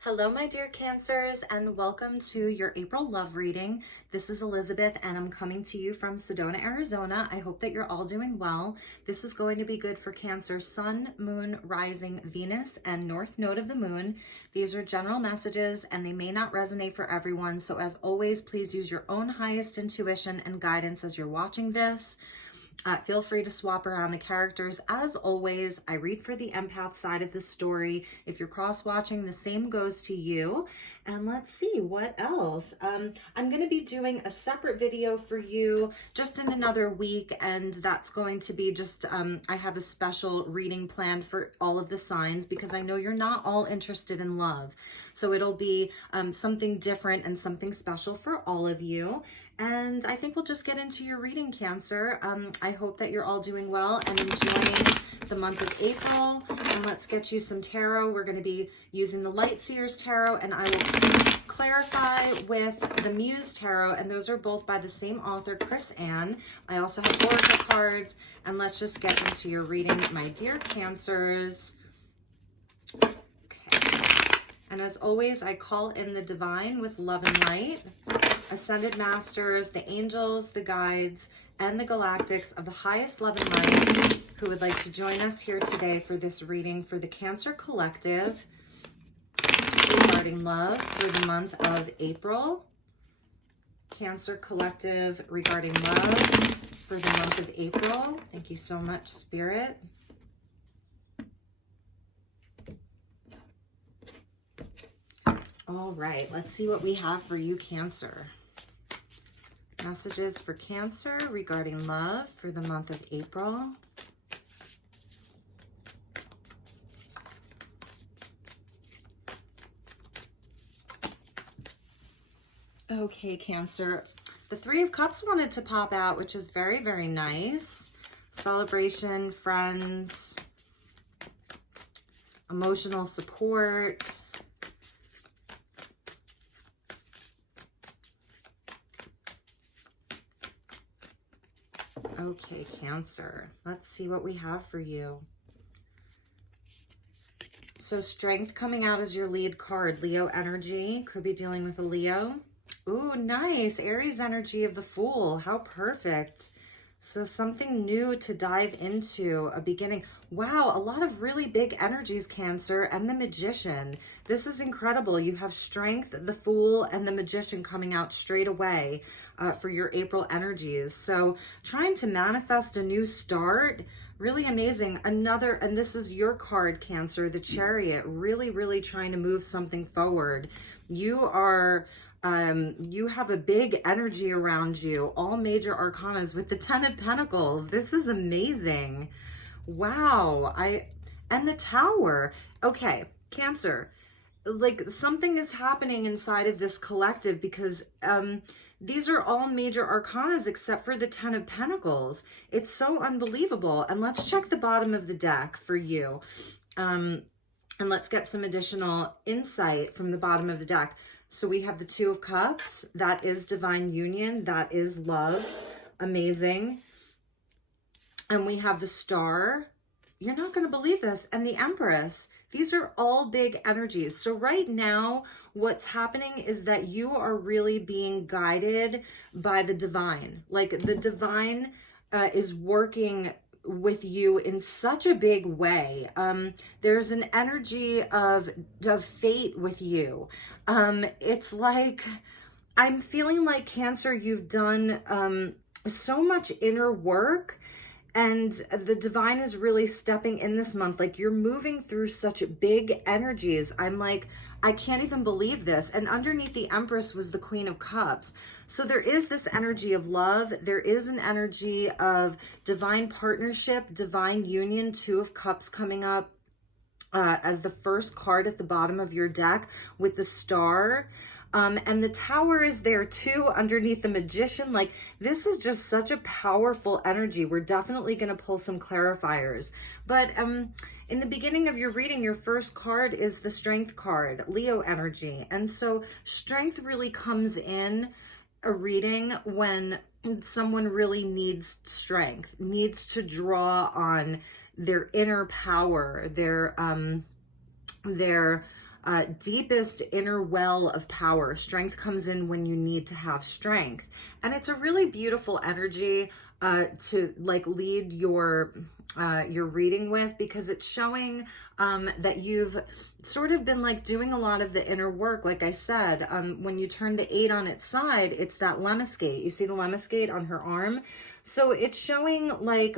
Hello, my dear Cancers, and welcome to your April love reading. This is Elizabeth, and I'm coming to you from Sedona, Arizona. I hope that you're all doing well. This is going to be good for Cancer, Sun, Moon, Rising, Venus, and North Node of the Moon. These are general messages, and they may not resonate for everyone. So as always, please use your own highest intuition and guidance as you're watching this. Feel free to swap around the characters. As always, I read for the empath side of the story. If you're cross-watching, the same goes to you. And let's see what else. I'm going to be doing a separate video for you just in another week, and that's going to be just, I have a special reading planned for all of the signs because I know you're not all interested in love. So it'll be something different and something special for all of you. And I think we'll just get into your reading, Cancer. I hope that you're all doing well and enjoying the month of April. And let's get you some tarot. We're going to be using the Light Seers Tarot, and I will clarify with the Muse Tarot. And those are both by the same author, Chris Ann. I also have Oracle cards. And let's just get into your reading, my dear Cancers. Okay. And as always, I call in the divine with love and light. Ascended Masters, the angels, the guides, and the galactics of the highest love and light who would like to join us here today for this reading for the Cancer Collective regarding love for the month of April. Cancer Collective regarding love for the month of April. Thank you so much, Spirit. All right, let's see what we have for you, Cancer. Messages for Cancer regarding love for the month of April. Okay, Cancer. The Three of Cups wanted to pop out, which is very, very nice. Celebration, friends, emotional support. Okay, Cancer, let's see what we have for you. So strength coming out as your lead card. Leo energy, could be dealing with a Leo. Ooh, nice. Aries energy of the Fool. How perfect. So something new to dive into, a beginning. Wow, a lot of really big energies, Cancer, and the Magician. This is incredible. You have strength, the Fool, and the Magician coming out straight away for your April energies. So trying to manifest a new start, really amazing. Another, and this is your card, Cancer, the Chariot, really, really trying to move something forward. You are... you have a big energy around you, all major arcanas with the Ten of Pentacles. This is amazing. Wow. And the Tower. Okay, Cancer, like something is happening inside of this collective because these are all major arcanas except for the Ten of Pentacles. It's so unbelievable. And let's check the bottom of the deck for you. And let's get some additional insight from the bottom of the deck. So we have the Two of Cups. That is divine union. That is love. Amazing. And we have the Star. You're not going to believe this. And the Empress. These are all big energies. So right now, what's happening is that you are really being guided by the divine. Like the divine is working with you in such a big way. There's an energy of fate with you. It's like, I'm feeling like, Cancer, you've done so much inner work, and the divine is really stepping in this month. Like you're moving through such big energies. I'm like, I can't even believe this. And underneath the Empress was the Queen of Cups. So there is this energy of love. There is an energy of divine partnership, divine union, Two of Cups coming up as the first card at the bottom of your deck with the Star. And the Tower is there too underneath the Magician. Like this is just such a powerful energy. We're definitely going to pull some clarifiers. But in the beginning of your reading, your first card is the Strength card, Leo energy. And so strength really comes in a reading when someone really needs strength, needs to draw on their inner power, their deepest inner well of power. Strength comes in when you need to have strength. And it's a really beautiful energy to like lead your reading with, because it's showing that you've sort of been like doing a lot of the inner work. Like I said, when you turn the 8 on its side, it's that lemniscate. You see the lemniscate on her arm? So it's showing like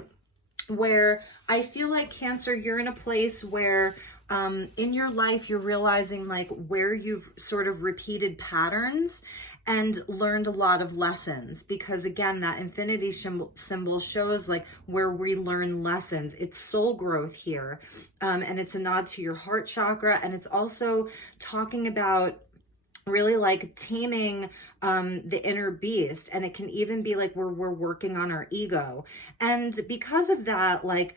where I feel like Cancer, you're in a place where in your life, you're realizing like where you've sort of repeated patterns and learned a lot of lessons, because again, that infinity symbol shows like where we learn lessons. It's soul growth here. And it's a nod to your heart chakra. And it's also talking about really like taming the inner beast. And it can even be like where we're working on our ego. And because of that, like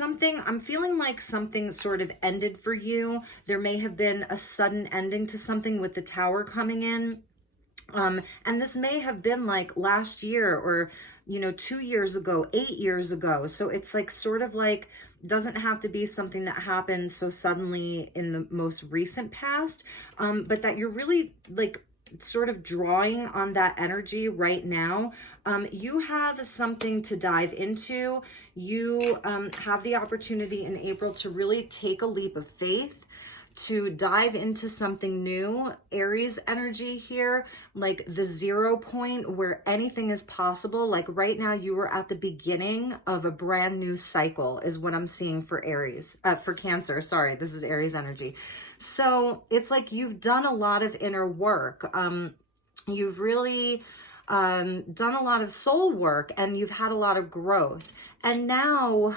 I'm feeling like something sort of ended for you. There may have been a sudden ending to something with the Tower coming in. And this may have been like last year or, 2 years ago, 8 years ago. So it's like sort of like, doesn't have to be something that happened so suddenly in the most recent past, but that you're really like sort of drawing on that energy right now. You have something to dive into. You have the opportunity in April to really take a leap of faith, to dive into something new. Aries energy here, like the 0 point where anything is possible. Like right now you are at the beginning of a brand new cycle is what I'm seeing for Aries, for Cancer. Sorry, this is Aries energy. So it's like you've done a lot of inner work. You've really done a lot of soul work, and you've had a lot of growth. And now,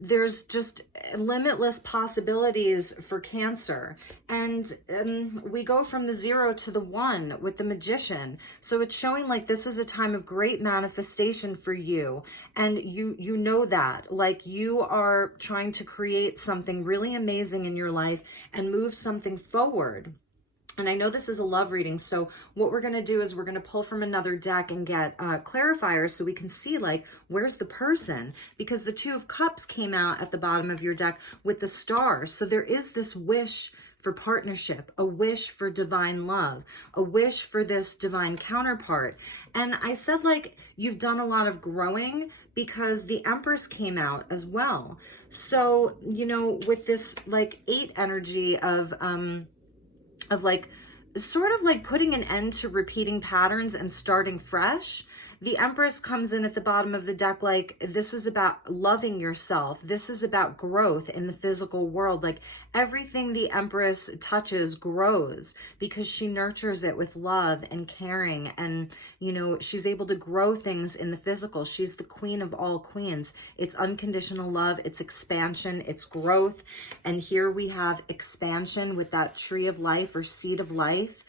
there's just limitless possibilities for Cancer. And we go from the 0 to the 1 with the Magician. So it's showing like this is a time of great manifestation for you. And you know that, like you are trying to create something really amazing in your life and move something forward. And I know this is a love reading, so what we're going to do is we're going to pull from another deck and get clarifiers so we can see, like, where's the person? Because the Two of Cups came out at the bottom of your deck with the Star. So there is this wish for partnership, a wish for divine love, a wish for this divine counterpart. And I said, like, you've done a lot of growing because the Empress came out as well. So, with this, like, 8 energy of like sort of like putting an end to repeating patterns and starting fresh. The Empress comes in at the bottom of the deck like this is about loving yourself. This is about growth in the physical world. Like everything the Empress touches grows because she nurtures it with love and caring. And, she's able to grow things in the physical. She's the queen of all queens. It's unconditional love. It's expansion. It's growth. And here we have expansion with that tree of life or seed of life.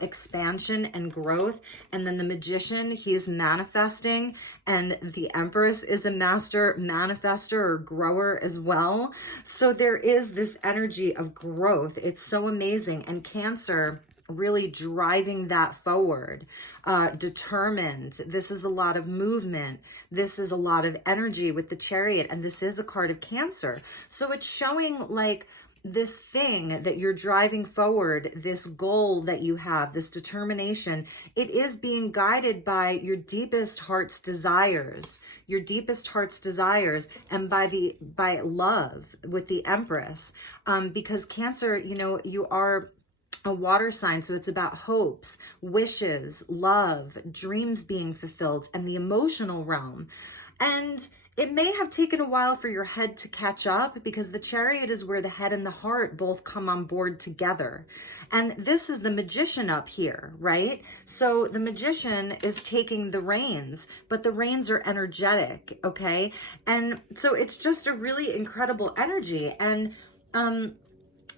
Expansion and growth. And then the Magician, he's manifesting, and the Empress is a master manifester or grower as well. So there is this energy of growth. It's so amazing. And Cancer really driving that forward, determined. This is a lot of movement. This is a lot of energy with the Chariot, and this is a card of Cancer. So it's showing like this thing that you're driving forward, this goal that you have, this determination, it is being guided by your deepest heart's desires, and by love with the Empress. Because Cancer, you are a water sign, so it's about hopes, wishes, love, dreams being fulfilled, and the emotional realm. And it may have taken a while for your head to catch up, because the Chariot is where the head and the heart both come on board together. And this is the Magician up here, right? So the Magician is taking the reins, but the reins are energetic, okay? And so it's just a really incredible energy.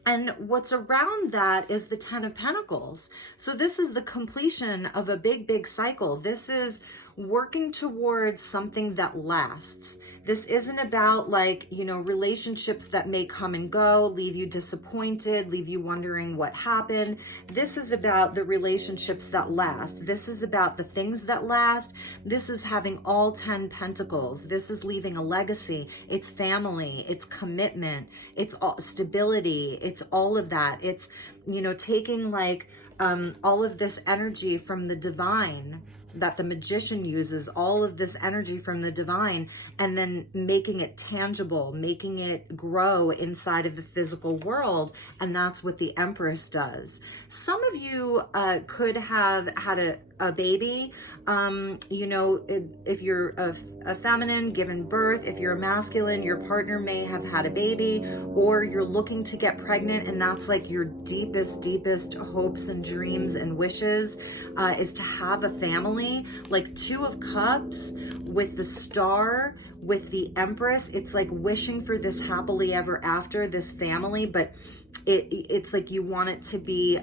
And what's around that is the 10 of Pentacles. So this is the completion of a big, big cycle. This is working towards something that lasts. This isn't about like, you know, relationships that may come and go, leave you disappointed, leave you wondering what happened. This is about the relationships that last. This is about the things that last. This is having all 10 pentacles. This is leaving a legacy. It's family, it's commitment, it's all stability, it's all of that. It's, you know, taking like all of this energy from the divine that the magician uses, all of this energy from the divine, and then making it tangible, making it grow inside of the physical world. And that's what the Empress does. Some of you could have had a baby. You know, if you're a feminine, given birth. If you're a masculine, your partner may have had a baby, or you're looking to get pregnant, and that's like your deepest hopes and dreams and wishes, is to have a family. Like Two of Cups with the Star, with the Empress, it's like wishing for this happily ever after, this family, but it's like you want it to be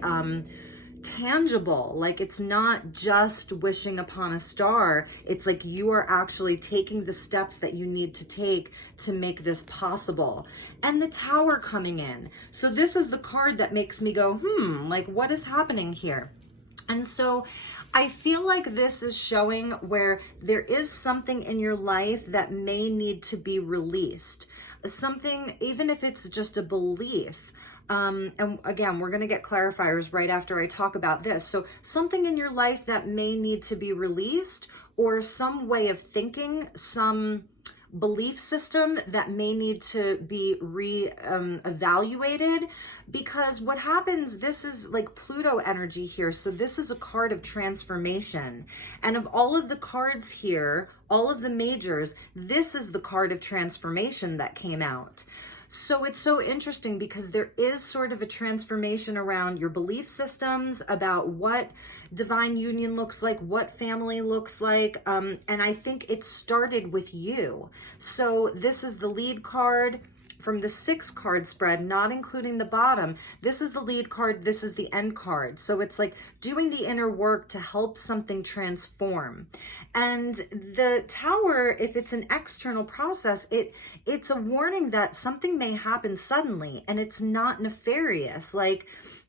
tangible. Like it's not just wishing upon a star. It's like you are actually taking the steps that you need to take to make this possible. And the Tower coming in. So this is the card that makes me go, like what is happening here? And so I feel like this is showing where there is something in your life that may need to be released. Something, even if it's just a belief. And again, we're going to get clarifiers right after I talk about this. So something in your life that may need to be released, or some way of thinking, some belief system that may need to be evaluated. Because what happens, this is like Pluto energy here. So this is a card of transformation. And of all of the cards here, all of the majors, this is the card of transformation that came out. So it's so interesting because there is sort of a transformation around your belief systems about what divine union looks like, what family looks like. And I think it started with you. So this is the lead card from the 6 card spread, not including the bottom. This is the lead card. This is the end card. So it's like doing the inner work to help something transform. And the Tower, if it's an external process, it's a warning that something may happen suddenly, and it's not nefarious. Like,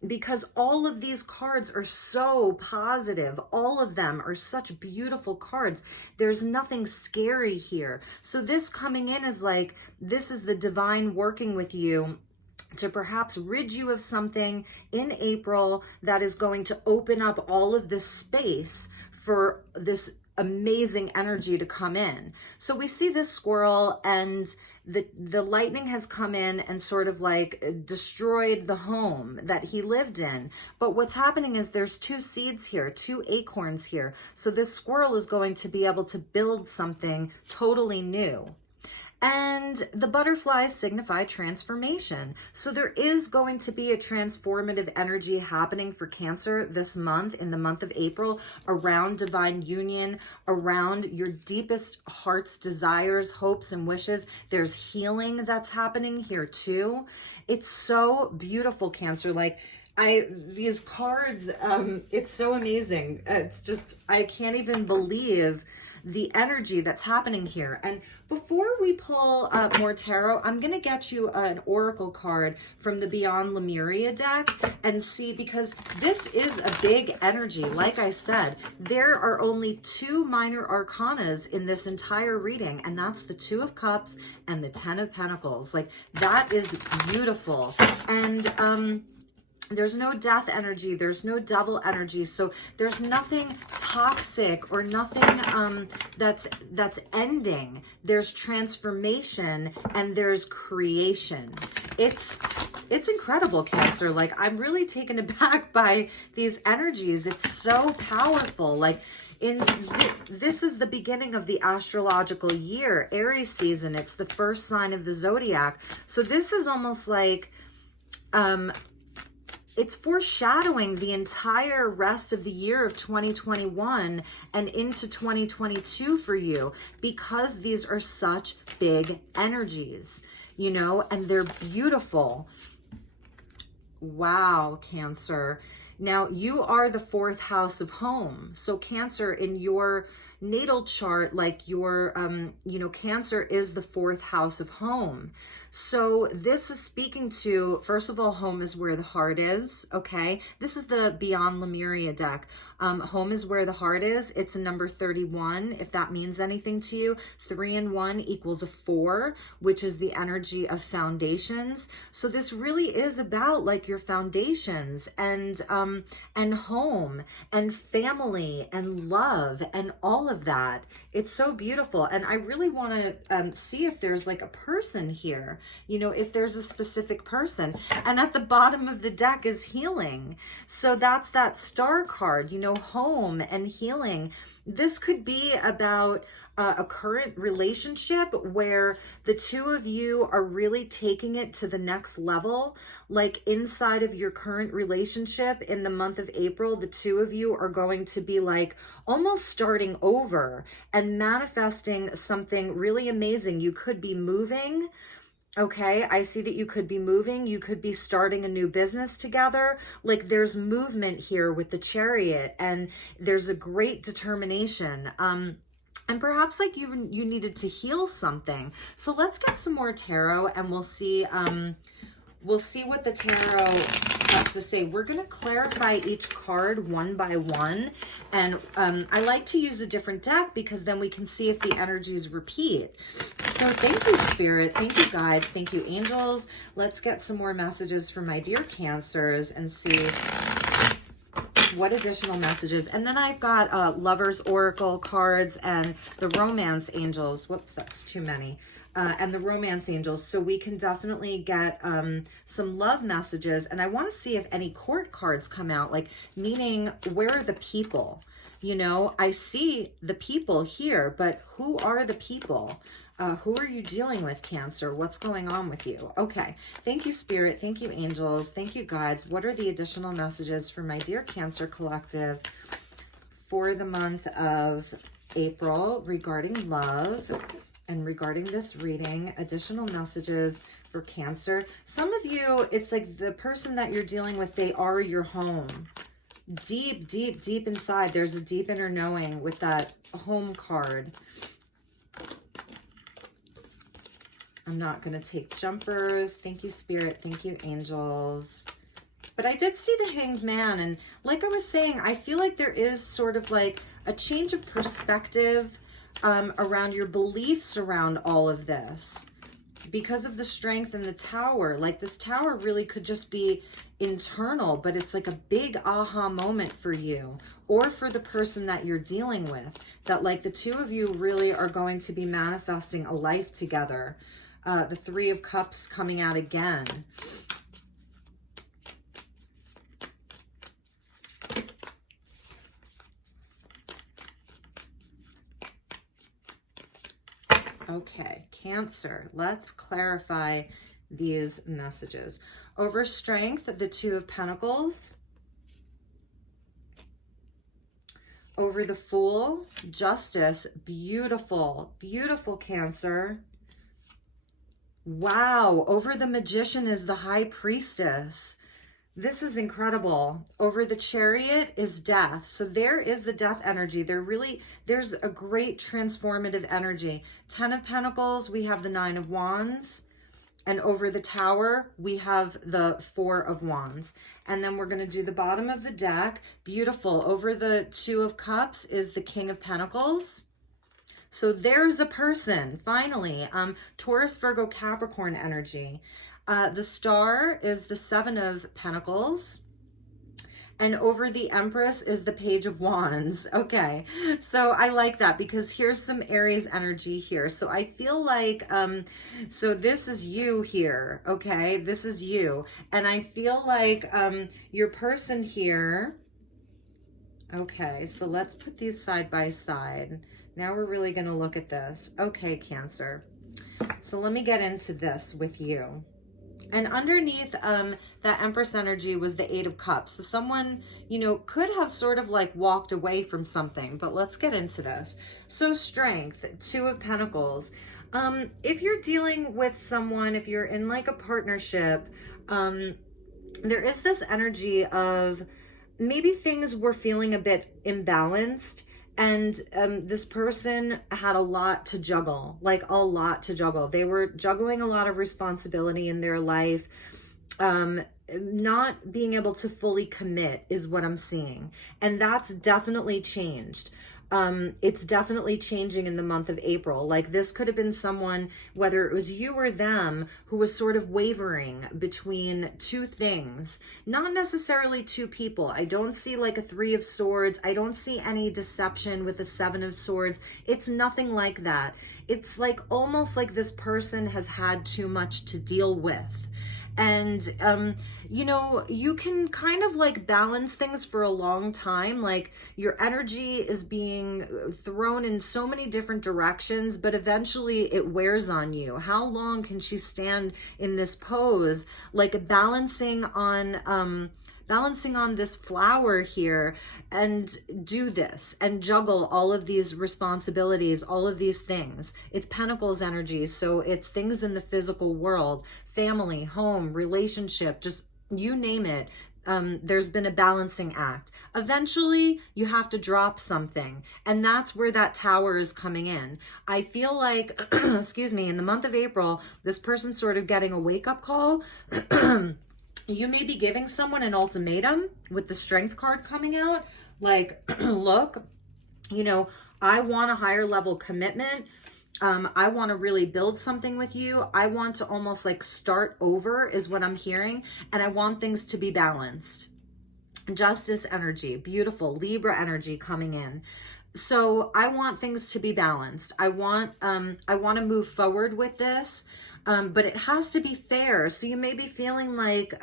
because all of these cards are so positive, all of them are such beautiful cards. There's nothing scary here. So this coming in is like, this is the divine working with you to perhaps rid you of something in April that is going to open up all of this space for this amazing energy to come in. So we see this squirrel, and the lightning has come in and sort of like destroyed the home that he lived in. But what's happening is there's 2 seeds here, 2 acorns here. So this squirrel is going to be able to build something totally new. And the butterflies signify transformation. So there is going to be a transformative energy happening for Cancer this month, in the month of April, around divine union, around your deepest heart's desires, hopes, and wishes. There's healing that's happening here too. It's so beautiful, Cancer. Like, these cards, it's so amazing. It's just, I can't even believe the energy that's happening here. And before we pull more tarot, I'm going to get you an oracle card from the Beyond Lemuria deck and see, because this is a big energy. Like I said, there are only 2 minor arcanas in this entire reading, and that's the 2 of Cups and the 10 of Pentacles. Like, that is beautiful. And there's no death energy. There's no devil energy. So there's nothing toxic or nothing that's ending. There's transformation and there's creation. It's incredible, Cancer. Like, I'm really taken aback by these energies. It's so powerful. Like, this is the beginning of the astrological year, Aries season. It's the first sign of the zodiac. So this is almost like, it's foreshadowing the entire rest of the year of 2021 and into 2022 for you, because these are such big energies, you know, and they're beautiful. Wow, Cancer. Now, you are the 4th house of home. So Cancer, in your natal chart, like your, you know, Cancer is the 4th house of home. So this is speaking to, first of all, home is where the heart is, okay? This is the Beyond Lemuria deck. Home is where the heart is. It's a number 31, if that means anything to you. 3 and 1 equals a 4, which is the energy of foundations. So this really is about like your foundations and home and family and love and all of that. It's so beautiful. And I really want to see if there's like a person here, you know, if there's a specific person. And at the bottom of the deck is healing. So that's that star card, you know, home and healing. This could be about a current relationship where the two of you are really taking it to the next level. Like inside of your current relationship in the month of April, the two of you are going to be like almost starting over and manifesting something really amazing. You could be moving. Okay, I see that you could be moving. You could be starting a new business together. Like there's movement here with the Chariot, and there's a great determination. And perhaps like you needed to heal something. So let's get some more tarot and we'll see what the tarot has to say. We're going to clarify each card one by one. And I like to use a different deck because then we can see if the energies repeat. So thank you, Spirit. Thank you, guides. Thank you, angels. Let's get some more messages from my dear Cancers and see what additional messages. And then I've got Lover's Oracle cards and the Romance Angels. Whoops, that's too many. And the Romance Angels. So we can definitely get some love messages. And I want to see if any court cards come out, like meaning where are the people? You know, I see the people here, but who are the people? Who are you dealing with, Cancer? What's going on with you? Okay. Thank you, Spirit. Thank you, angels. Thank you, guides. What are the additional messages for my dear Cancer collective for the month of April regarding love and regarding this reading? Additional messages for Cancer. Some of you, it's like the person that you're dealing with, they are your home. Deep, deep, deep inside, there's a deep inner knowing with that home card. I'm not going to take jumpers. Thank you, Spirit. Thank you, angels. But I did see the Hanged Man. And like I was saying, I feel like there is sort of like a change of perspective around your beliefs around all of this. Because of the Strength in the Tower. Like this Tower really could just be internal, but it's like a big aha moment for you or for the person that you're dealing with. That like the two of you really are going to be manifesting a life together. The Three of Cups coming out again. Okay, Cancer, let's clarify these messages. Over Strength, the Two of Pentacles. Over the Fool, Justice, beautiful, beautiful, Cancer. Wow, over the Magician is the High Priestess. This is incredible. Over the Chariot is Death. So there is the death energy. There's a great transformative energy. 10 of Pentacles, we have the 9 of Wands. And over the Tower, we have the 4 of Wands. And then we're going to do the bottom of the deck. Beautiful. Over the 2 of Cups is the King of Pentacles. So there's a person, finally. Taurus, Virgo, Capricorn energy. The Star is the 7 of Pentacles. And over the Empress is the Page of Wands. Okay, so I like that because here's some Aries energy here. So I feel like, so this is you here, okay? This is you. And I feel like your person here, okay, so let's put these side by side. Now we're really going to look at this. Okay, Cancer. So let me get into this with you. And underneath that Empress energy was the 8 of Cups. So someone, you know, could have sort of like walked away from something. But let's get into this. So Strength, 2 of Pentacles. If you're dealing with someone, if you're in like a partnership, there is this energy of maybe things were feeling a bit imbalanced. And this person had a lot to juggle, like a lot to juggle. They were juggling a lot of responsibility in their life. Not being able to fully commit is what I'm seeing. And that's definitely changed. It's definitely changing in the month of April. Like this could have been someone, whether it was you or them, who was sort of wavering between two things, not necessarily two people. I don't see like a 3 of Swords. I don't see any deception with a 7 of Swords. It's nothing like that. It's like almost like this person has had too much to deal with. And, you know, you can kind of like balance things for a long time. Like your energy is being thrown in so many different directions, but eventually it wears on you. How long can she stand in this pose? Like balancing on this flower here and do this and juggle all of these responsibilities, all of these things. It's Pentacles energy. So it's things in the physical world, family, home, relationship, just you name it. There's been a balancing act. Eventually you have to drop something. And that's where that Tower is coming in. I feel like, excuse me, in the month of April, this person's sort of getting a wake-up call. You may be giving someone an ultimatum with the Strength card coming out. Like, look, you know, I want a higher level commitment. I want to really build something with you. I want to almost like start over is what I'm hearing. And I want things to be balanced. Justice energy, beautiful Libra energy coming in. So I want things to be balanced. I want to move forward with this. But it has to be fair. So you may be feeling like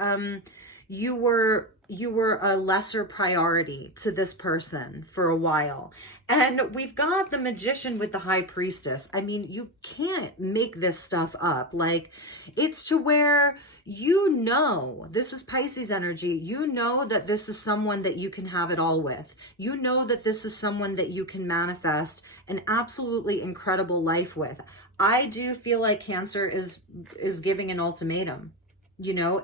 you were a lesser priority to this person for a while. And we've got the Magician with the High Priestess. I mean, you can't make this stuff up. Like, it's to where you know, this is Pisces energy. You know that this is someone that you can have it all with. You know that this is someone that you can manifest an absolutely incredible life with. I do feel like Cancer is giving an ultimatum, you know,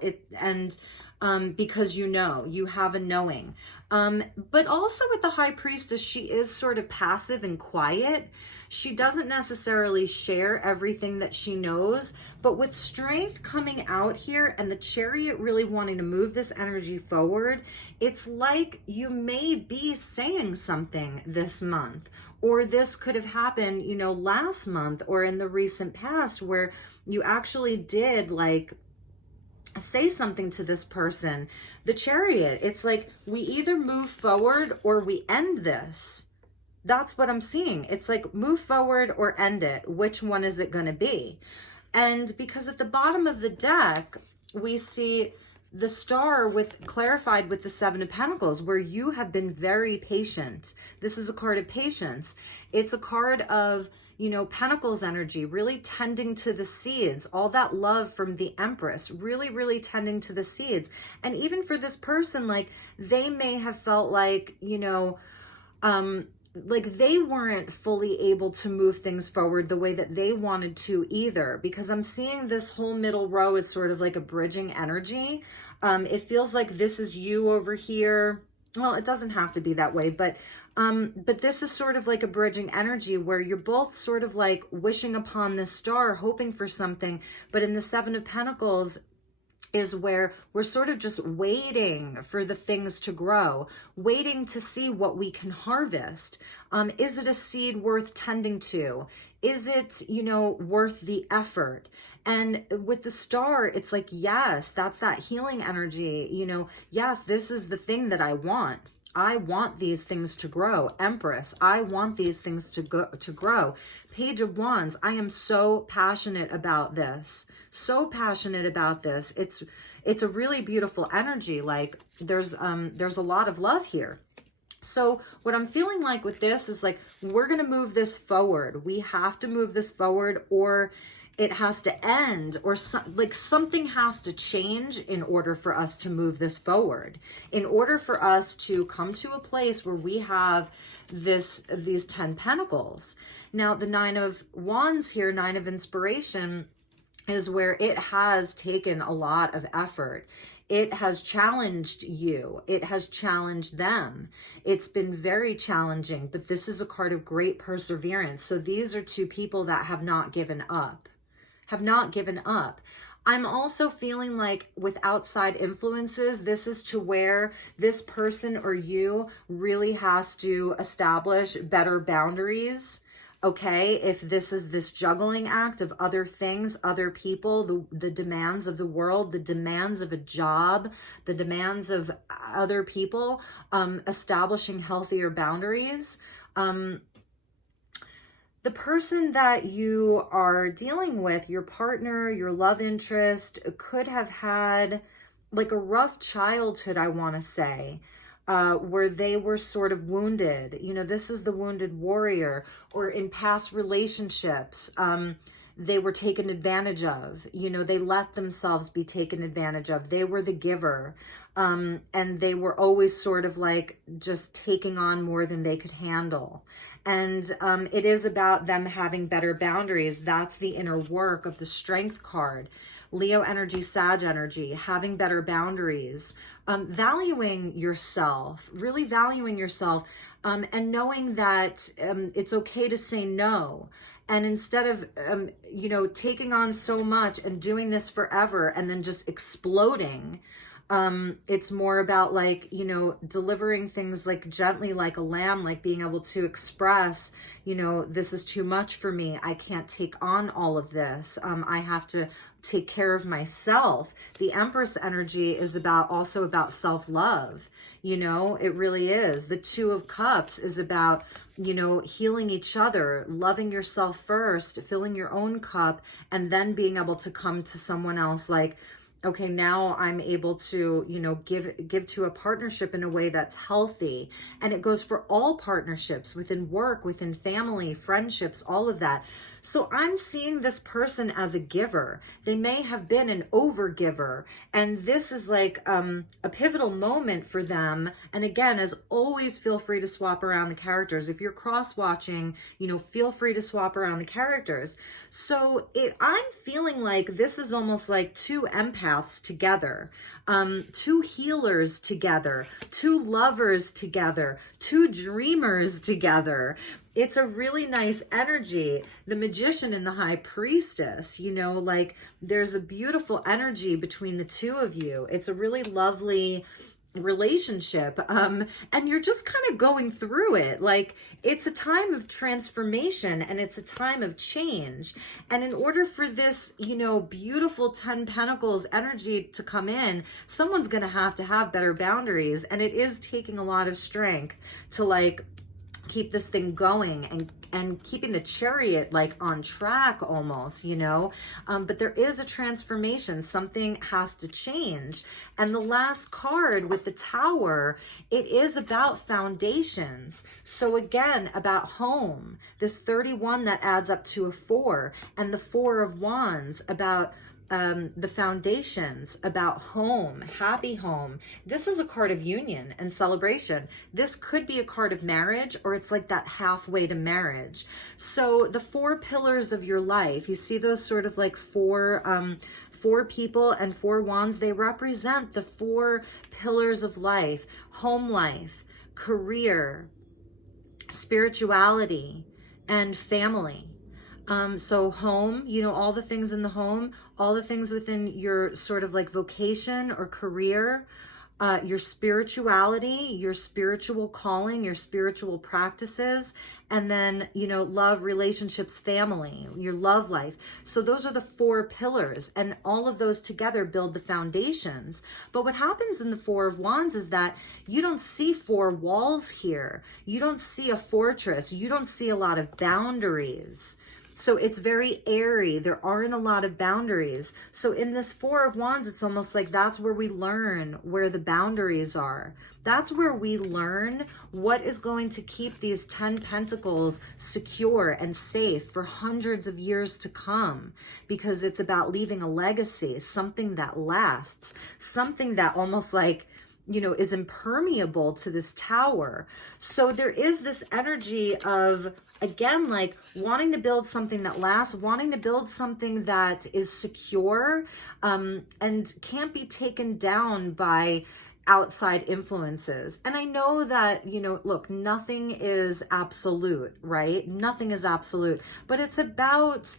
because you know, you have a knowing. But also with the High Priestess, she is sort of passive and quiet. She doesn't necessarily share everything that she knows, but with Strength coming out here and the Chariot really wanting to move this energy forward, it's like you may be saying something this month. Or this could have happened, you know, last month or in the recent past where you actually did like say something to this person. The Chariot, it's like we either move forward or we end this. That's what I'm seeing. It's like move forward or end it. Which one is it going to be? And because at the bottom of the deck, we see the Star with clarified with the 7 of Pentacles, where you have been very patient. This is a card of patience. It's a card of, you know, Pentacles energy, really tending to the seeds, all that love from the Empress, really, really tending to the seeds. And even for this person, like they may have felt like, you know, like they weren't fully able to move things forward the way that they wanted to either, because I'm seeing this whole middle row is sort of like a bridging energy. It feels like this is you over here. Well, it doesn't have to be that way, but this is sort of like a bridging energy where you're both sort of like wishing upon this star, hoping for something. But in the 7 of Pentacles is where we're sort of just waiting for the things to grow, waiting to see what we can harvest. Is it a seed worth tending to? Is it, you know, worth the effort? And with the Star, it's like, yes, that's that healing energy. You know, yes, this is the thing that I want. I want these things to grow. Empress, I want these things to grow. Page of Wands, I am so passionate about this. So passionate about this. It's a really beautiful energy. Like there's a lot of love here. So what I'm feeling like with this is like, we're going to move this forward. We have to move this forward, or it has to end, or like something has to change in order for us to move this forward, in order for us to come to a place where we have these 10 Pentacles. Now the 9 of Wands here, 9 of Inspiration, is where it has taken a lot of effort. it has challenged you. It has challenged them. It's been very challenging, but this is a card of great perseverance. So these are two people that have not given up, have not given up. I'm also feeling like with outside influences, this is to where this person or you really has to establish better boundaries. Okay, if this is this juggling act of other things, other people, the demands of the world, the demands of a job, the demands of other people, establishing healthier boundaries. The person that you are dealing with, your partner, your love interest, could have had like a rough childhood, I want to say. Where they were sort of wounded. You know, this is the wounded warrior. Or in past relationships, they were taken advantage of. You know, they let themselves be taken advantage of. They were the giver. And they were always sort of like just taking on more than they could handle. And it is about them having better boundaries. That's the inner work of the Strength card. Leo energy, Sag energy, having better boundaries, valuing yourself, really valuing yourself, and knowing that it's okay to say no. And instead of, you know, taking on so much and doing this forever and then just exploding, it's more about like, you know, delivering things like gently like a lamb, like being able to express, you know, this is too much for me. I can't take on all of this. I have to take care of myself. The Empress energy is also about self-love. You know, it really is. The Two of Cups is about, you know, healing each other, loving yourself first, filling your own cup, and then being able to come to someone else like, okay, now I'm able to, you know, give to a partnership in a way that's healthy. And it goes for all partnerships, within work, within family, friendships, all of that. So I'm seeing this person as a giver. They may have been an overgiver, and this is like a pivotal moment for them. And again, as always, feel free to swap around the characters. If you're cross-watching, you know, feel free to swap around the characters. So I'm feeling like this is almost like two empaths together, two healers together, two lovers together, two dreamers together. It's a really nice energy. The Magician and the High Priestess, you know, like there's a beautiful energy between the two of you. It's a really lovely relationship. And you're just kind of going through it. Like it's a time of transformation and it's a time of change. And in order for this, you know, beautiful 10 Pentacles energy to come in, someone's going to have better boundaries. And it is taking a lot of strength to like keep this thing going and keeping the chariot like on track almost, you know, but there is a transformation. Something has to change. And the last card with the Tower, it is about foundations. So again, about home, this 31 that adds up to a 4, and the 4 of Wands about the foundations, about home, happy home. This is a card of union and celebration. This could be a card of marriage, or it's like that halfway to marriage. So the 4 pillars of your life, you see those sort of like four people and 4 wands, they represent the 4 pillars of life: home life, career, spirituality, and family. So home, you know, all the things in the home, all the things within your sort of like vocation or career, your spirituality, your spiritual calling, your spiritual practices, and then, you know, love, relationships, family, your love life. So those are the 4 pillars, and all of those together build the foundations. But what happens in the 4 of Wands is that you don't see 4 walls here. You don't see a fortress. You don't see a lot of boundaries. So it's very airy. There aren't a lot of boundaries. So in this 4 of Wands, it's almost like that's where we learn where the boundaries are. That's where we learn what is going to keep these 10 Pentacles secure and safe for hundreds of years to come, because it's about leaving a legacy, something that lasts, something that almost like, is impermeable to this tower. So there is this energy of, again, like wanting to build something that lasts, wanting to build something that is secure, and can't be taken down by outside influences. And I know that, look, nothing is absolute, right? Nothing is absolute, but it's about,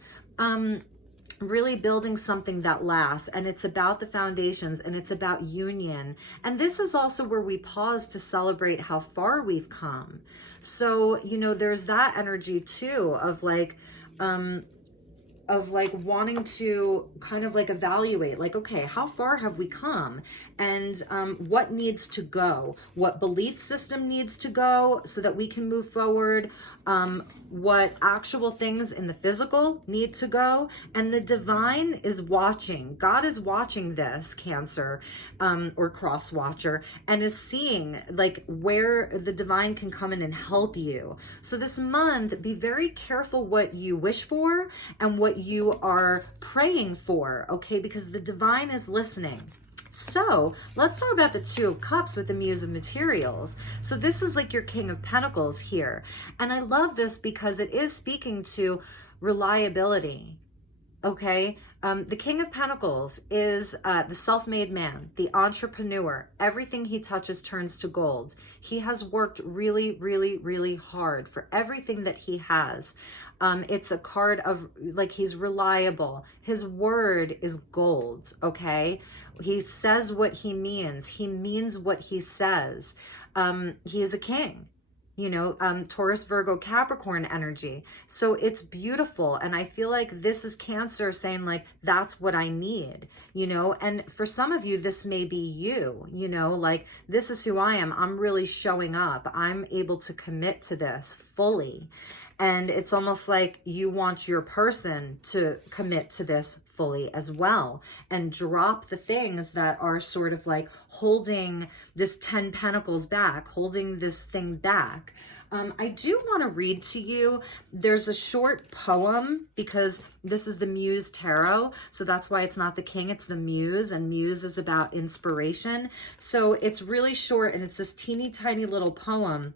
really building something that lasts, and it's about the foundations, and it's about union. And this is also where we pause to celebrate how far we've come. So, there's that energy too of like wanting to kind of like evaluate, like, okay, how far have we come, and what needs to go, what belief system needs to go so that we can move forward, what actual things in the physical need to go. And the divine is watching. God is watching this, Cancer, or cross watcher, and is seeing like where the divine can come in and help you. So this month, be very careful what you wish for and what you are praying for, okay? Because the divine is listening. So let's talk about the Two of Cups with the Muse of Materials. So this is like your King of Pentacles here. And I love this because it is speaking to reliability, okay? The King of Pentacles is the self-made man, the entrepreneur. Everything he touches turns to gold. He has worked really, really, really hard for everything that he has. It's a card of like, he's reliable. His word is gold, okay? He says what he means. He means what he says. He is a king. Taurus, Virgo, Capricorn energy. So it's beautiful. And I feel like this is Cancer saying like, that's what I need, and for some of you, this may be you, like, this is who I am. I'm really showing up. I'm able to commit to this fully. And it's almost like you want your person to commit to this fully as well, and drop the things that are sort of like holding this 10 Pentacles back, holding this thing back. I do want to read to you. There's a short poem, because this is the Muse Tarot. So that's why it's not the King, it's the Muse. And Muse is about inspiration. So it's really short, and it's this teeny tiny little poem.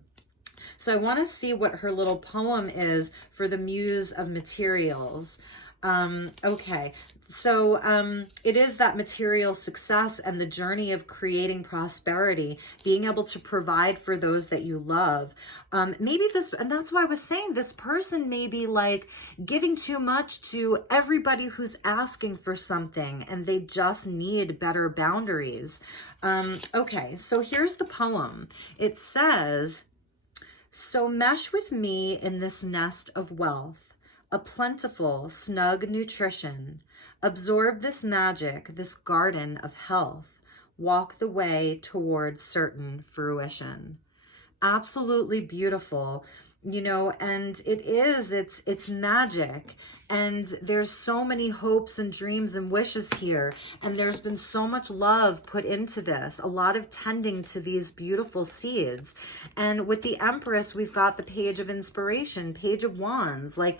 So I want to see what her little poem is for the Muse of Materials. Okay, so it is that material success and the journey of creating prosperity, being able to provide for those that you love. Maybe this, and that's why I was saying this person may be like giving too much to everybody who's asking for something, and they just need better boundaries. Okay, so here's the poem. It says, "So mesh with me in this nest of wealth, a plentiful, snug nutrition. Absorb this magic, this garden of health. Walk the way towards certain fruition." Absolutely beautiful, and it's magic. And there's so many hopes and dreams and wishes here. And there's been so much love put into this, a lot of tending to these beautiful seeds. And with the Empress, we've got the Page of Inspiration, Page of Wands, like,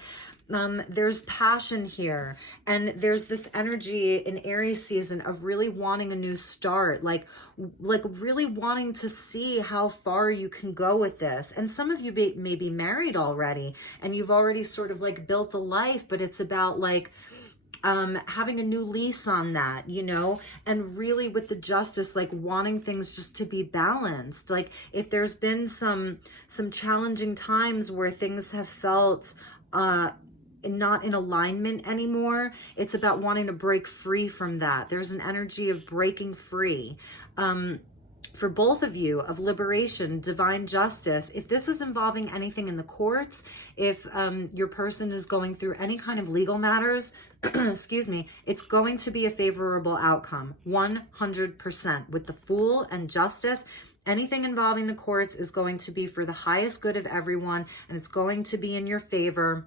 there's passion here, and there's this energy in Aries season of really wanting a new start, like really wanting to see how far you can go with this. And some of you may be married already, and you've already sort of like built a life, but it's about like having a new lease on that, and really with the Justice, like wanting things just to be balanced. Like if there's been some challenging times where things have felt not in alignment anymore, it's about wanting to break free from that. There's an energy of breaking free for both of you, of liberation, divine justice. If this is involving anything in the courts, if your person is going through any kind of legal matters, excuse me, it's going to be a favorable outcome, 100%. With the Fool and Justice, anything involving the courts is going to be for the highest good of everyone, and it's going to be in your favor.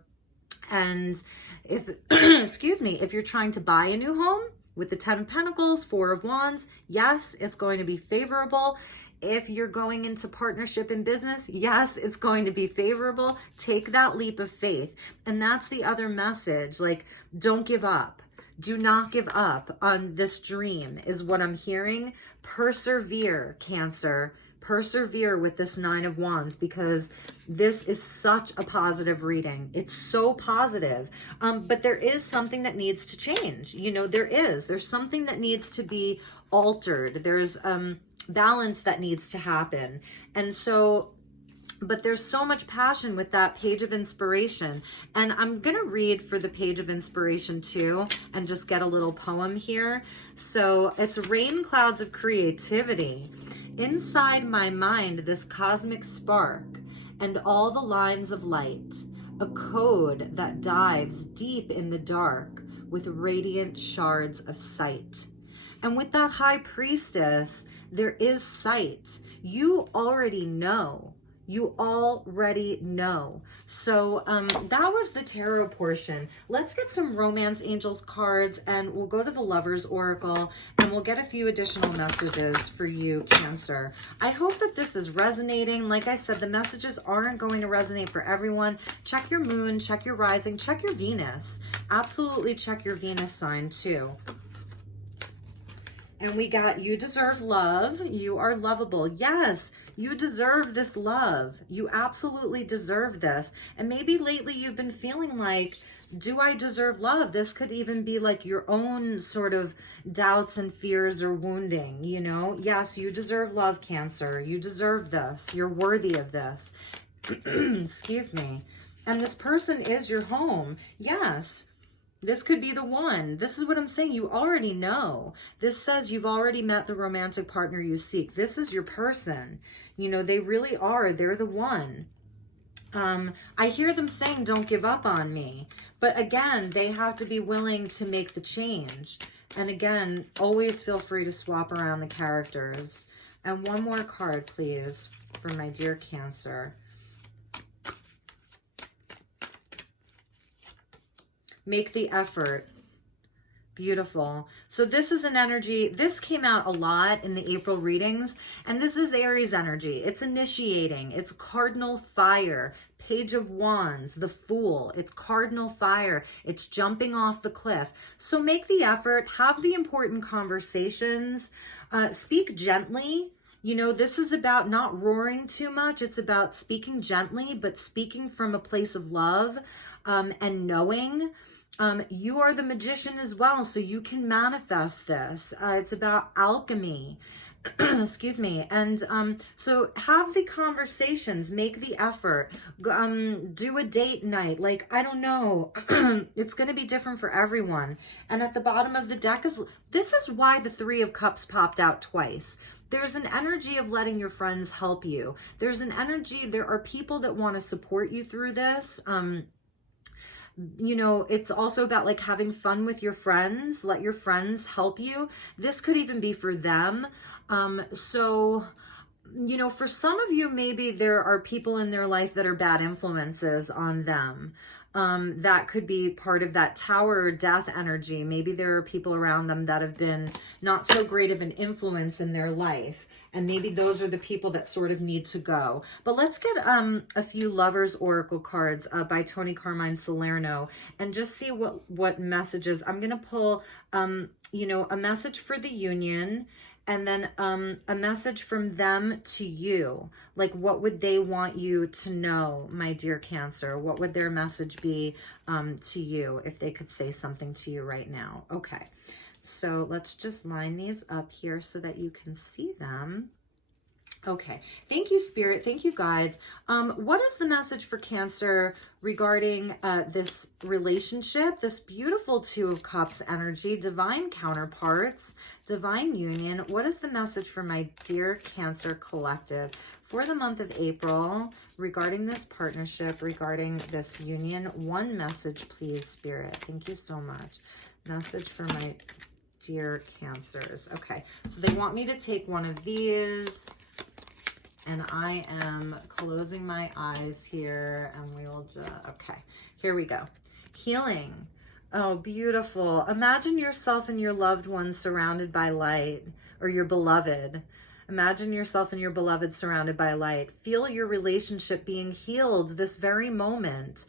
And if, excuse me, if you're trying to buy a new home with the 10 of Pentacles, 4 of Wands, yes, it's going to be favorable. If you're going into partnership in business, yes, it's going to be favorable. Take that leap of faith. And that's the other message. Like, don't give up. Do not give up on this dream is what I'm hearing. Persevere, Cancer. Persevere with this Nine of Wands, because this is such a positive reading. It's so positive. But there is something that needs to change. You know, there's something that needs to be altered. There's balance that needs to happen. And so, but there's so much passion with that Page of Inspiration. And I'm going to read for the Page of Inspiration too, and just get a little poem here. So it's rain clouds of creativity. Inside my mind, this cosmic spark and all the lines of light, a code that dives deep in the dark with radiant shards of sight. And with that High Priestess, there is sight. You already know. You already know. So that was the tarot portion. Let's get some Romance Angels cards, and we'll go to the Lover's Oracle, and we'll get a few additional messages for you, Cancer. I hope that this is resonating. Like I said, the messages aren't going to resonate for everyone. Check your moon, check your rising, check your Venus. Absolutely check your Venus sign too. And we got, you deserve love. You are lovable. Yes, you deserve this love. You absolutely deserve this. And maybe lately you've been feeling like, do I deserve love? This could even be like your own sort of doubts and fears or wounding, you know? Yes, you deserve love, Cancer. You deserve this. You're worthy of this. Excuse me. And this person is your home. Yes. This could be the one. This is what I'm saying. You already know. This says you've already met the romantic partner you seek. This is your person. You know, they really are. They're the one. I hear them saying, don't give up on me. But again, they have to be willing to make the change. And again, always feel free to swap around the characters. And one more card, please, for my dear Cancer. Make the effort. Beautiful. So this is an energy, this came out a lot in the April readings, and this is Aries energy. It's initiating. It's cardinal fire. Page of Wands, the Fool. It's cardinal fire. It's jumping off the cliff. So make the effort. Have the important conversations. Speak gently. You know, this is about not roaring too much. It's about speaking gently, but speaking from a place of love and knowing. You are the magician as well, so you can manifest this. It's about alchemy. Excuse me. And so have the conversations, make the effort, do a date night. Like, I don't know. It's going to be different for everyone. And at the bottom of the deck is, this is why the Three of Cups popped out twice. There's an energy of letting your friends help you. There's an energy, there are people that want to support you through this. You know, it's also about like having fun with your friends. Let your friends help you. This could even be for them. So, you know, for some of you, maybe there are people in their life that are bad influences on them. That could be part of that Tower death energy. Maybe there are people around them that have been not so great of an influence in their life. And maybe those are the people that sort of need to go. But let's get a few Lovers Oracle cards by Tony Carmine Salerno and just see what messages. I'm going to pull, you know, a message for the union, and then a message from them to you. Like, what would they want you to know, my dear Cancer? What would their message be to you if they could say something to you right now? Okay. So let's just line these up here so that you can see them. Okay. Thank you, Spirit. Thank you, guides. What is the message for Cancer regarding this relationship, this beautiful Two of Cups energy, divine counterparts, divine union? What is the message for my dear Cancer collective for the month of April regarding this partnership, regarding this union? One message, please, Spirit. Thank you so much. Message for my dear Cancers. Okay, so they want me to take one of these, and I am closing my eyes here, and we will just, okay, here we go. Healing. Oh, beautiful. Imagine yourself and your loved ones surrounded by light, or your beloved. Imagine yourself and your beloved surrounded by light. Feel your relationship being healed this very moment.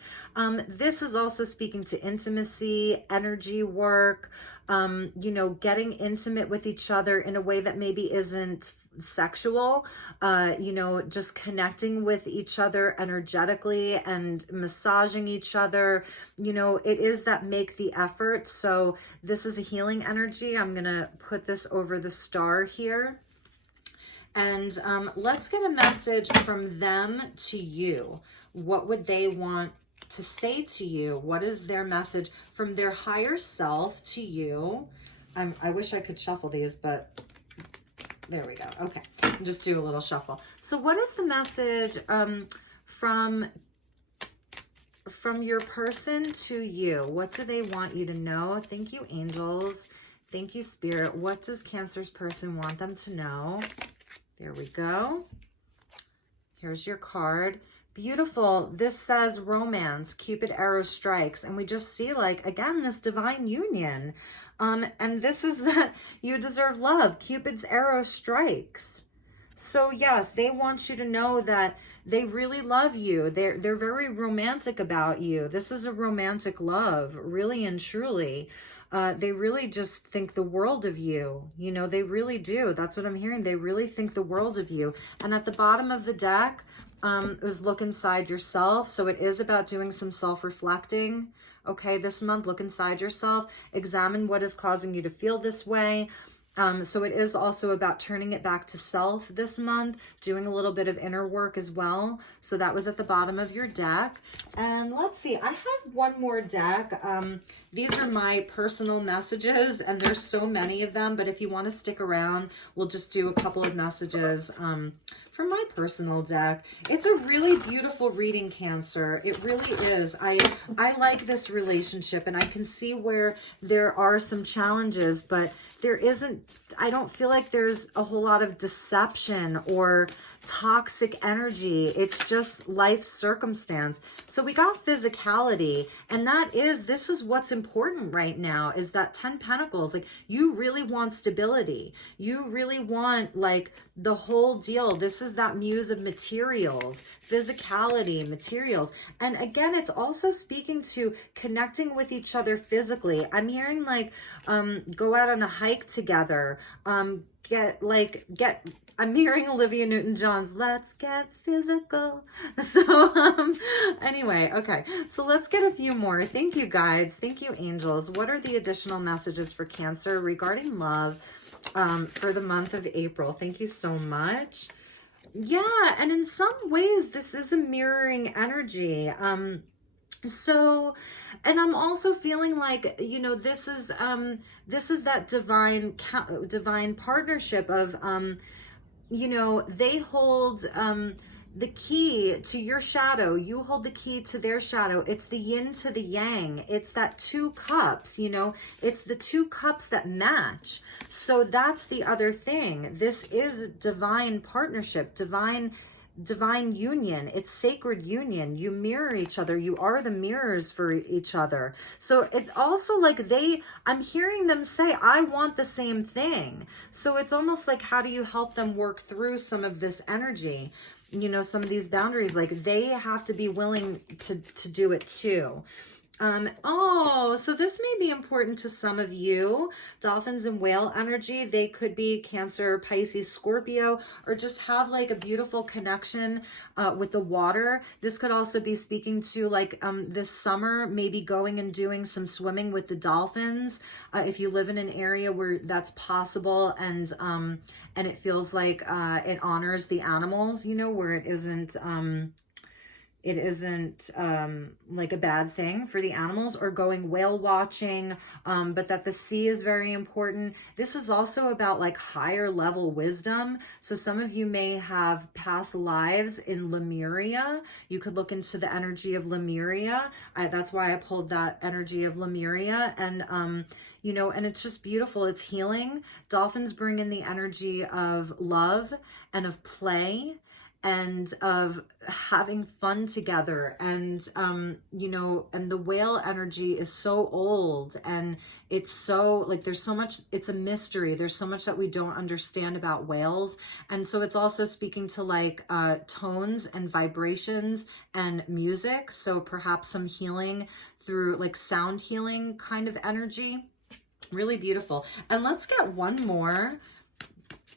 This is also speaking to intimacy, energy work, you know, getting intimate with each other in a way that maybe isn't sexual, you know, just connecting with each other energetically and massaging each other. You know, it is that make the effort. So this is a healing energy. I'm going to put this over the star here. And let's get a message from them to you. What would they want to say to you? What is their message from their higher self to you? I wish I could shuffle these, but there we go. Okay, just do a little shuffle. So what is the message from your person to you? What do they want you to know? Thank you, angels. Thank you, Spirit. What does Cancer's person want them to know? There we go. Here's your card. Beautiful. This says romance, Cupid arrow strikes. And we just see, like, again, this divine union. And this is that you deserve love. Cupid's arrow strikes. So yes, they want you to know that they really love you. They're very romantic about you. This is a romantic love, really and truly. They really just think the world of you. You know, they really do. That's what I'm hearing. They really think the world of you. And at the bottom of the deck is look inside yourself. So it is about doing some self-reflecting. Okay, this month, look inside yourself. Examine what is causing you to feel this way. So it is also about turning it back to self this month, doing a little bit of inner work as well. So that was at the bottom of your deck. And let's see, I have one more deck. These are my personal messages, and there's so many of them, but if you want to stick around, we'll just do a couple of messages from my personal deck. It's a really beautiful reading, Cancer. It really is. I like this relationship, and I can see where there are some challenges, but there isn't, I don't feel like there's a whole lot of deception or toxic energy. It's just life circumstance. So we got physicality, and this is what's important right now, is that 10 Pentacles. Like, you really want stability. You really want, like, the whole deal. This is that muse of materials, physicality, materials. And again, it's also speaking to connecting with each other physically. I'm hearing, like, go out on a hike together, I'm hearing Olivia Newton-John's "Let's Get Physical." So anyway, okay, so let's get a few more. Thank you, guides. Thank you, angels. What are the additional messages for Cancer regarding love for the month of April? Thank you so much. Yeah, and in some ways, this is a mirroring energy. So, and I'm also feeling like, you know, this is that divine partnership of, you know, they hold the key to your shadow. You hold the key to their shadow. It's the yin to the yang. It's that 2 cups, you know, it's the 2 cups that match. So that's the other thing. This is divine partnership, divine union. It's sacred union. You mirror each other. You are the mirrors for each other. So it also, like, I'm hearing them say, I want the same thing. So it's almost like, how do you help them work through some of this energy? You know, some of these boundaries, like, they have to be willing to do it too. So this may be important to some of you. Dolphins and whale energy. They could be Cancer, Pisces, Scorpio, or just have, like, a beautiful connection with the water. This could also be speaking to, like, this summer, maybe going and doing some swimming with the dolphins. If you live in an area where that's possible, and it feels like it honors the animals, you know, where it isn't like a bad thing for the animals, or going whale watching, but that the sea is very important. This is also about, like, higher level wisdom. So some of you may have past lives in Lemuria. You could look into the energy of Lemuria. That's why I pulled that energy of Lemuria. And, you know, and it's just beautiful. It's healing. Dolphins bring in the energy of love and of play and of having fun together. And, you know, and the whale energy is so old, and it's so, like, there's so much, it's a mystery. There's so much that we don't understand about whales. And so it's also speaking to, like, tones and vibrations and music. So perhaps some healing through, like, sound healing kind of energy. Really beautiful. And let's get one more.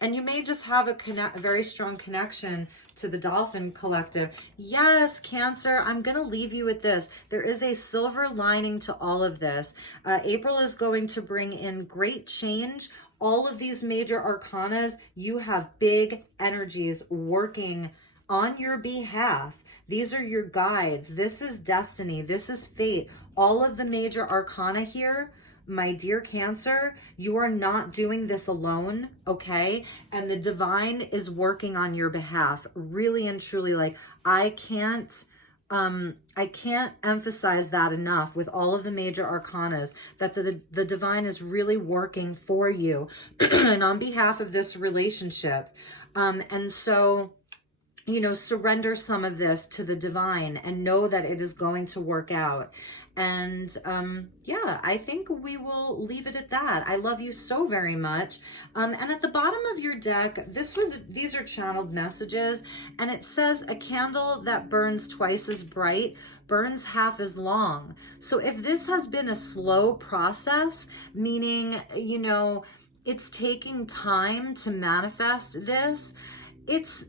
And you may just have a very strong connection to the Dolphin Collective. Yes, Cancer, I'm going to leave you with this. There is a silver lining to all of this. April is going to bring in great change. All of these major arcanas, you have big energies working on your behalf. These are your guides. This is destiny. This is fate. All of the major arcana here, my dear Cancer, you are not doing this alone, okay? And the divine is working on your behalf, really and truly. Like, I can't emphasize that enough with all of the major arcanas, that the divine is really working for you and on behalf of this relationship. And so, you know, surrender some of this to the divine and know that it is going to work out. And yeah, I think we will leave it at that. I love you so very much. And at the bottom of your deck, these are channeled messages, and it says a candle that burns twice as bright burns half as long. So if this has been a slow process, meaning, you know, it's taking time to manifest this,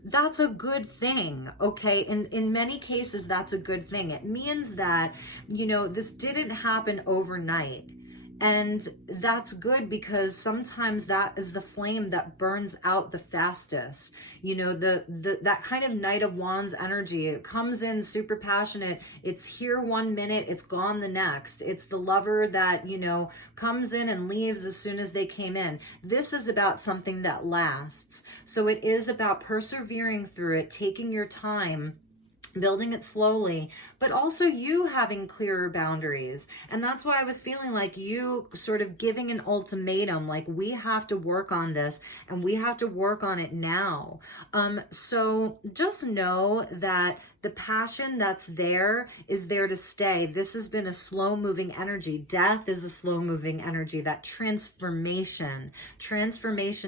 that's a good thing, okay? In many cases, that's a good thing. It means that, you know, this didn't happen overnight. And that's good, because sometimes that is the flame that burns out the fastest. You know, that kind of Knight of Wands energy, it comes in super passionate. It's here 1 minute, it's gone the next. It's the lover that, you know, comes in and leaves as soon as they came in. This is about something that lasts. So it is about persevering through it, taking your time, building it slowly, but also you having clearer boundaries. And that's why I was feeling like you sort of giving an ultimatum, like, we have to work on this and we have to work on it now. So just know that the passion that's there is there to stay. This has been a slow moving energy. Death is a slow moving energy. That transformation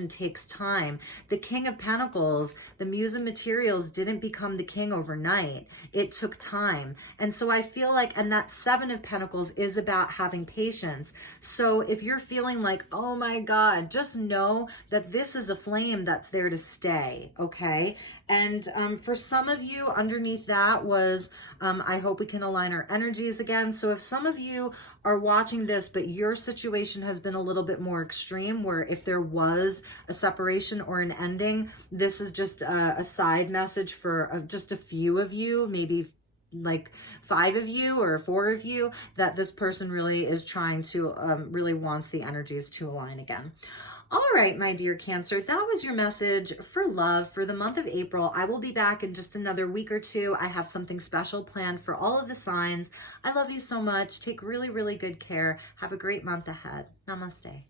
takes time. The King of Pentacles, the Muse of Materials, didn't become the king overnight. It took time. And so I feel like, and that Seven of Pentacles is about having patience. So if you're feeling like, oh my God, just know that this is a flame that's there to stay, okay? And for some of you, underneath that was, I hope we can align our energies again. So if some of you are watching this, but your situation has been a little bit more extreme, where if there was a separation or an ending, this is just a side message for just a few of you, maybe like 5 of you or 4 of you, that this person really is trying to, really wants the energies to align again. All right, my dear Cancer, that was your message for love for the month of April. I will be back in just another week or 2. I have something special planned for all of the signs. I love you so much. Take really, really good care. Have a great month ahead. Namaste.